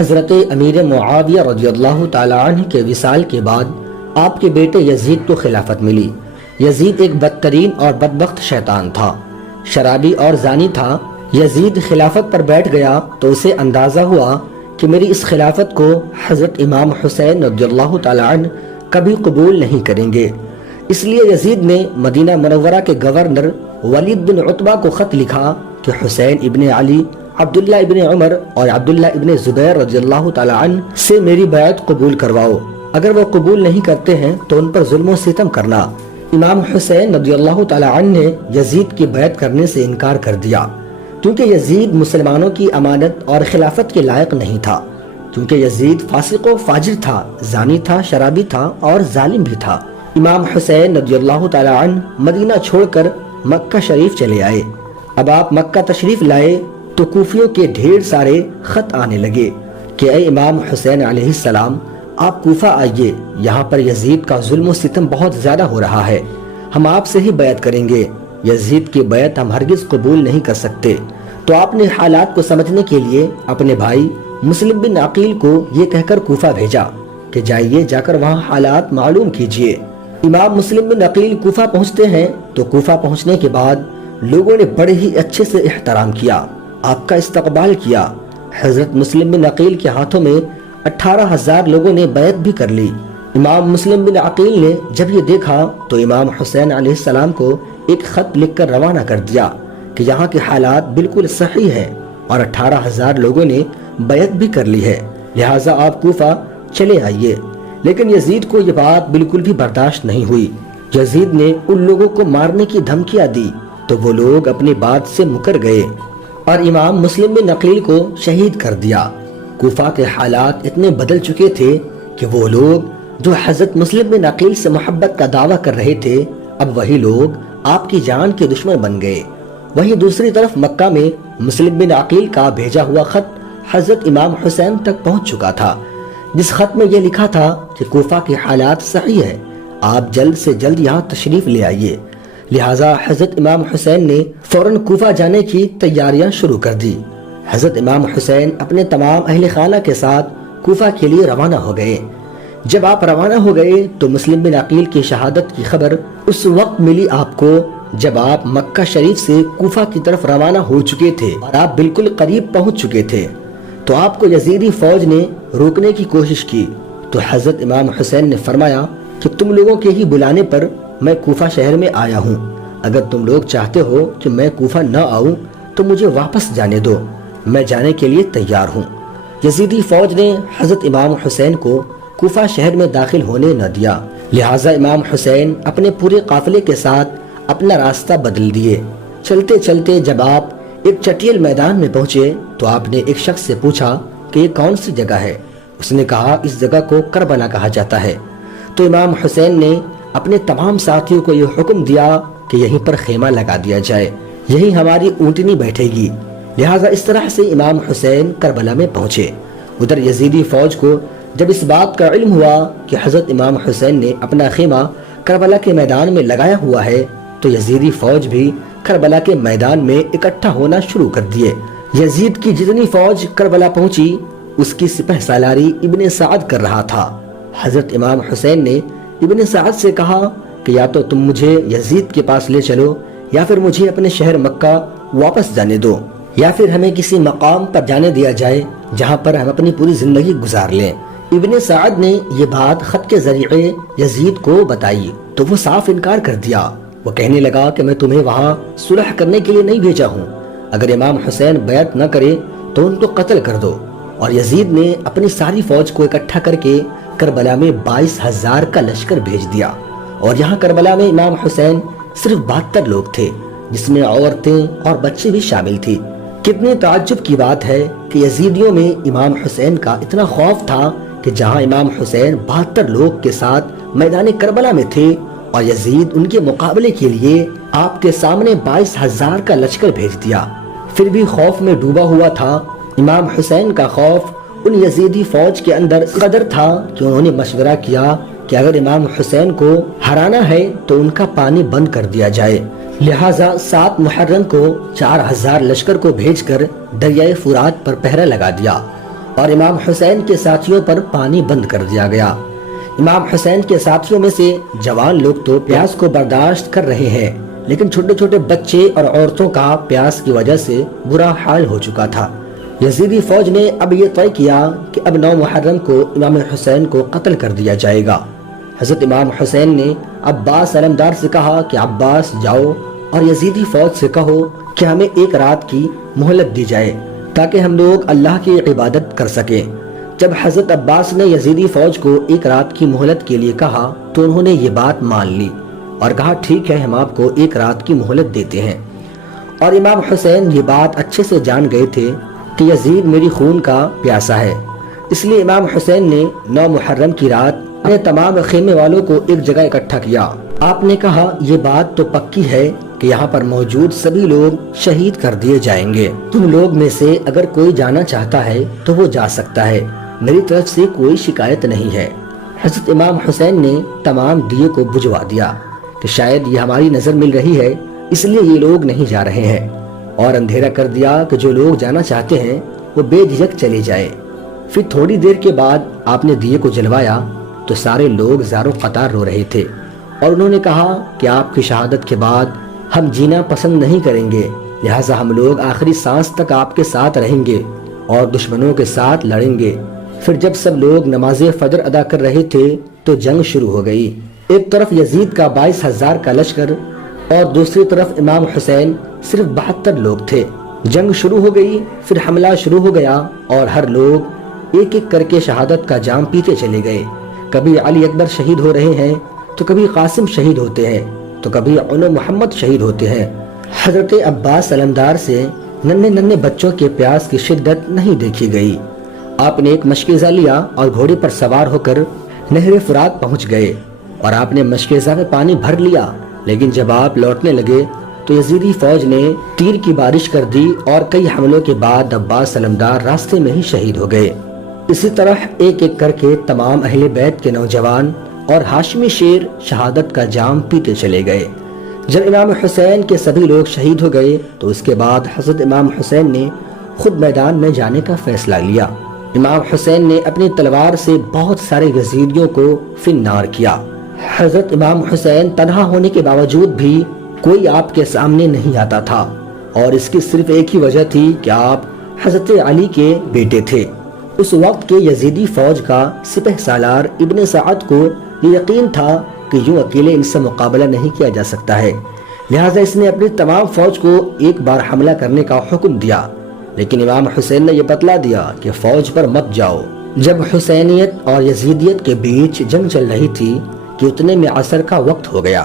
حضرت امیر معاویہ رضی اللہ تعالی عنہ کے وصال کے بعد آپ کے بیٹے یزید کو خلافت ملی۔ یزید ایک بدترین اور بدبخت شیطان تھا، شرابی اور زانی تھا۔ یزید خلافت پر بیٹھ گیا تو اسے اندازہ ہوا کہ میری اس خلافت کو حضرت امام حسین رضی اللہ تعالی عنہ کبھی قبول نہیں کریں گے۔ اس لیے یزید نے مدینہ منورہ کے گورنر ولید بن عتبہ کو خط لکھا کہ حسین ابن علی، عبداللہ ابن عمر اور عبداللہ ابن زبیر رضی اللہ تعالی عنہ سے میری بیعت قبول کرواؤ۔ اگر وہ قبول نہیں کرتے ہیں تو ان پر ظلم و ستم کرنا۔ امام حسین رضی اللہ تعالی عنہ نے یزید کی بیعت کرنے سے انکار کر دیا، کیونکہ یزید مسلمانوں کی امانت اور خلافت کے لائق نہیں تھا، کیونکہ یزید فاسق و فاجر تھا، زانی تھا، شرابی تھا اور ظالم بھی تھا۔ امام حسین رضی اللہ تعالی عنہ مدینہ چھوڑ کر مکہ شریف چلے آئے۔ اب آپ مکہ تشریف لائے تو کوفیوں کے ڈھیر سارے خط آنے لگے کہ اے امام حسین علیہ السلام، آپ کوفہ آئیے، یہاں پر یزید کا ظلم و ستم بہت زیادہ ہو رہا ہے، ہم آپ سے ہی بیعت کریں گے، یزید کی بیعت ہم ہرگز قبول نہیں کر سکتے۔ تو آپ نے حالات کو سمجھنے کے لیے اپنے بھائی مسلم بن عقیل کو یہ کہہ کر کوفہ بھیجا کہ جائیے، جا کر وہاں حالات معلوم کیجئے۔ امام مسلم بن عقیل کوفہ پہنچتے ہیں تو کوفہ پہنچنے کے بعد لوگوں نے بڑے ہی اچھے سے احترام کیا، آپ کا استقبال کیا۔ حضرت مسلم بن عقیل کے ہاتھوں میں 18,000 لوگوں نے بیعت بھی کر لی۔ امام مسلم بن عقیل نے جب یہ دیکھا تو امام حسین علیہ السلام کو ایک خط لکھ کر روانہ کر دیا کہ یہاں کے حالات بالکل صحیح ہیں اور 18,000 لوگوں نے بیعت بھی کر لی ہے، لہٰذا آپ کوفہ چلے آئیے۔ لیکن یزید کو یہ بات بالکل بھی برداشت نہیں ہوئی۔ یزید نے ان لوگوں کو مارنے کی دھمکیاں دی تو وہ لوگ اپنی بات سے مکر گئے اور امام مسلم بن عقیل کو شہید کر دیا۔ کوفہ کے حالات اتنے بدل چکے تھے کہ وہ لوگ جو حضرت مسلم بن عقیل سے محبت کا دعویٰ کر رہے تھے، اب وہی لوگ آپ کی جان کے دشمن بن گئے۔ وہیں دوسری طرف مکہ میں مسلم بن عقیل کا بھیجا ہوا خط حضرت امام حسین تک پہنچ چکا تھا، جس خط میں یہ لکھا تھا کہ کوفہ کے حالات صحیح ہے، آپ جلد سے جلد یہاں تشریف لے آئیے۔ لہٰذا حضرت امام حسین نے فوراً کوفہ جانے کی تیاریاں شروع کر دی۔ حضرت امام حسین اپنے تمام اہل خانہ کے ساتھ کوفہ کے لیے روانہ ہو گئے۔ جب آپ روانہ ہو گئے تو مسلم بن عقیل کی شہادت کی خبر اس وقت ملی آپ کو جب آپ مکہ شریف سے کوفہ کی طرف روانہ ہو چکے تھے اور آپ بالکل قریب پہنچ چکے تھے۔ تو آپ کو یزیدی فوج نے روکنے کی کوشش کی تو حضرت امام حسین نے فرمایا کہ تم لوگوں کے ہی بلانے پر میں کوفہ شہر میں آیا ہوں، اگر تم لوگ چاہتے ہو کہ میں کوفہ نہ آؤں تو مجھے واپس جانے دو، میں جانے کے لیے تیار ہوں۔ یزیدی فوج نے حضرت امام حسین کو کوفہ شہر میں داخل ہونے نہ دیا، لہٰذا امام حسین اپنے پورے قافلے کے ساتھ اپنا راستہ بدل دیے۔ چلتے چلتے جب آپ ایک چٹیل میدان میں پہنچے تو آپ نے ایک شخص سے پوچھا کہ یہ کون سی جگہ ہے؟ اس نے کہا اس جگہ کو کربلا کہا جاتا ہے۔ تو امام حسین نے اپنے تمام ساتھیوں کو یہ حکم دیا کہ یہیں پر خیمہ لگا دیا جائے، یہی ہماری اونٹنی بیٹھے گی۔ لہٰذا اس طرح سے امام حسین کربلا میں پہنچے۔ ادھر یزیدی فوج کو جب اس بات کا علم ہوا کہ حضرت امام حسین نے اپنا خیمہ کربلا کے میدان میں لگایا ہوا ہے تو یزیدی فوج بھی کربلا کے میدان میں اکٹھا ہونا شروع کر دیے۔ یزید کی جتنی فوج کربلا پہنچی اس کی سپہ سالاری ابن سعد کر رہا تھا۔ حضرت امام حسین نے ابن سعد سے کہا کہ یا تو تم مجھے یزید کے پاس لے چلو یا پھر مجھے اپنے شہر مکہ واپس جانے دو، یا پھر ہمیں کسی مقام پر جانے دیا جائے جہاں پر ہم اپنی پوری زندگی گزار لیں۔ ابن سعد نے یہ بات خط کے ذریعے یزید کو بتائی تو وہ صاف انکار کر دیا۔ وہ کہنے لگا کہ میں تمہیں وہاں صلح کرنے کے لیے نہیں بھیجا ہوں، اگر امام حسین بیعت نہ کرے تو ان کو قتل کر دو۔ اور یزید نے اپنی ساری فوج کو اکٹھا کر کے کربلا میں 22,000 کا لشکر بھیج دیا، اور یہاں کربلا میں امام حسین صرف 72 لوگ تھے، جس میں عورتیں اور بچے بھی شامل تھی۔ کتنی تعجب کی بات ہے کہ یزیدیوں میں امام حسین کا اتنا خوف تھا کہ جہاں امام حسین 72 لوگ کے ساتھ میدان کربلا میں تھے اور یزید ان کے مقابلے کے لیے آپ کے سامنے 22,000 کا لشکر بھیج دیا، پھر بھی خوف میں ڈوبا ہوا تھا۔ امام حسین کا خوف ان یزیدی فوج کے اندر قدر تھا کہ انہوں نے مشورہ کیا کہ اگر امام حسین کو ہرانا ہے تو ان کا پانی بند کر دیا جائے۔ لہٰذا 7 محرم کو 4,000 لشکر کو بھیج کر دریائے فرات پر پہرا لگا دیا اور امام حسین کے ساتھیوں پر پانی بند کر دیا گیا۔ امام حسین کے ساتھیوں میں سے جوان لوگ تو پیاس کو برداشت کر رہے ہیں، لیکن چھوٹے چھوٹے بچے اور عورتوں کا پیاس کی وجہ سے برا حال ہو چکا تھا۔ یزیدی فوج نے اب یہ طے کیا کہ اب 9 محرم کو امام حسین کو قتل کر دیا جائے گا۔ حضرت امام حسین نے عباس علمدار سے کہا کہ عباس جاؤ اور یزیدی فوج سے کہو کہ ہمیں 1 رات کی مہلت دی جائے تاکہ ہم لوگ اللہ کی عبادت کر سکیں۔ جب حضرت عباس نے یزیدی فوج کو 1 رات کی مہلت کے لیے کہا تو انہوں نے یہ بات مان لی اور کہا ٹھیک ہے، ہم آپ کو 1 رات کی مہلت دیتے ہیں۔ اور امام حسین یہ بات اچھے سے جان گئے تھے کہ یزید میری خون کا پیاسا ہے، اس لیے امام حسین نے 9 محرم کی رات اپنے تمام خیمے والوں کو ایک جگہ اکٹھا کیا۔ آپ نے کہا یہ بات تو پکی ہے کہ یہاں پر موجود سبھی لوگ شہید کر دیے جائیں گے، تم لوگ میں سے اگر کوئی جانا چاہتا ہے تو وہ جا سکتا ہے، میری طرف سے کوئی شکایت نہیں ہے۔ حضرت امام حسین نے تمام دیے کو بجھوا دیا کہ شاید یہ ہماری نظر مل رہی ہے اس لیے یہ لوگ نہیں جا رہے ہیں، اور اندھیرا کر دیا کہ جو لوگ جانا چاہتے ہیں وہ بے جھجک چلے جائیں۔ پھر تھوڑی دیر کے بعد آپ نے دیے کو جلوایا تو سارے لوگ زاروں قطار رو رہے تھے، اور انہوں نے کہا کہ آپ کی شہادت کے بعد ہم جینا پسند نہیں کریں گے، لہٰذا ہم لوگ آخری سانس تک آپ کے ساتھ رہیں گے اور دشمنوں کے ساتھ لڑیں گے۔ پھر جب سب لوگ نماز فجر ادا کر رہے تھے تو جنگ شروع ہو گئی۔ ایک طرف یزید کا 22,000 کا لشکر اور دوسری طرف امام حسین صرف 72 لوگ تھے۔ جنگ شروع ہو گئی، پھر حملہ شروع ہو گیا اور ہر لوگ ایک ایک کر کے شہادت کا جام پیتے چلے گئے۔ کبھی علی اکبر شہید ہو رہے ہیں تو کبھی قاسم شہید ہوتے ہیں تو کبھی عنو محمد شہید ہوتے ہیں۔ حضرت عباس علمدار سے ننھے بچوں کے پیاس کی شدت نہیں دیکھی گئی۔ آپ نے ایک مشکیزہ لیا اور گھوڑے پر سوار ہو کر نہر فرات پہنچ گئے اور آپ نے مشکیزہ میں پانی بھر لیا، لیکن جب آپ لوٹنے لگے تو یزیدی فوج نے تیر کی بارش کر دی اور کئی حملوں کے بعد عباس علمدار راستے میں ہی شہید ہو گئے۔ اسی طرح ایک ایک کر کے تمام اہل بیت کے نوجوان اور ہاشمی شیر شہادت کا جام پیتے چلے گئے۔ جب امام حسین کے سبھی لوگ شہید ہو گئے تو اس کے بعد حضرت امام حسین نے خود میدان میں جانے کا فیصلہ لیا۔ امام حسین نے اپنی تلوار سے بہت سارے یزیدیوں کو فنار کیا۔ حضرت امام حسین تنہا ہونے کے باوجود بھی کوئی آپ کے سامنے نہیں آتا تھا، اور اس کی صرف ایک ہی وجہ تھی کہ آپ حضرت علی کے بیٹے تھے۔ اس وقت کے یزیدی فوج کا سپہ سالار ابن سعد کو یہ یقین تھا کہ یوں اکیلے ان سے مقابلہ نہیں کیا جا سکتا ہے، لہٰذا اس نے اپنی تمام فوج کو ایک بار حملہ کرنے کا حکم دیا، لیکن امام حسین نے یہ بتلا دیا کہ فوج پر مت جاؤ۔ جب حسینیت اور یزیدیت کے بیچ جنگ چل رہی تھی کہ اتنے میں عصر کا وقت ہو گیا۔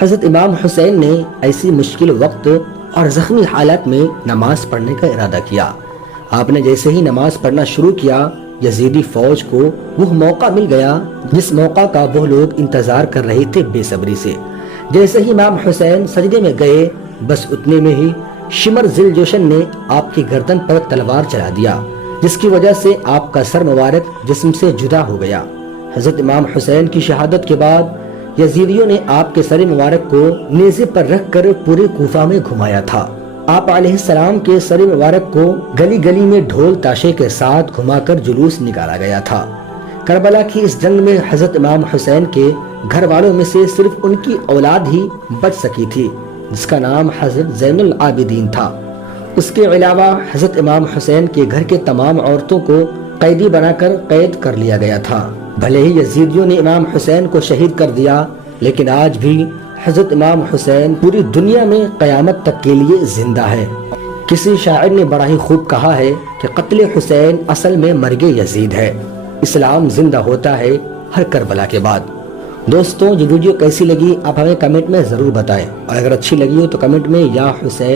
حضرت امام حسین نے ایسی مشکل وقت اور زخمی حالت میں نماز پڑھنے کا ارادہ کیا۔ آپ نے جیسے ہی نماز پڑھنا شروع کیا، یزیدی فوج کو وہ موقع مل گیا جس موقع کا وہ لوگ انتظار کر رہے تھے بے صبری سے۔ جیسے ہی امام حسین سجدے میں گئے، بس اتنے میں ہی شمر ذل جوشن نے آپ کی گردن پر تلوار چلا دیا، جس کی وجہ سے آپ کا سر مبارک جسم سے جدا ہو گیا۔ حضرت امام حسین کی شہادت کے بعد یزیدیوں نے آپ کے سر مبارک کو نیزے پر رکھ کر پورے کوفہ میں گھمایا تھا۔ آپ علیہ السلام کے سر مبارک کو گلی گلی میں ڈھول تاشے کے ساتھ گھما کر جلوس نکالا گیا تھا۔ کربلا کی اس جنگ میں حضرت امام حسین کے گھر والوں میں سے صرف ان کی اولاد ہی بچ سکی تھی، جس کا نام حضرت زین العابدین تھا۔ اس کے علاوہ حضرت امام حسین کے گھر کے تمام عورتوں کو قیدی بنا کر قید کر لیا گیا تھا۔ بھلے ہی یزیدیوں نے امام حسین کو شہید کر دیا، لیکن آج بھی حضرت امام حسین پوری دنیا میں قیامت تک کے لیے زندہ ہے۔ کسی شاعر نے بڑا ہی خوب کہا ہے کہ قتل حسین اصل میں مرگ یزید ہے، اسلام زندہ ہوتا ہے ہر کربلا کے بعد۔ دوستوں، یہ ویڈیو کیسی لگی آپ ہمیں کمنٹ میں ضرور بتائیں، اور اگر اچھی لگی ہو تو کمنٹ میں یا حسین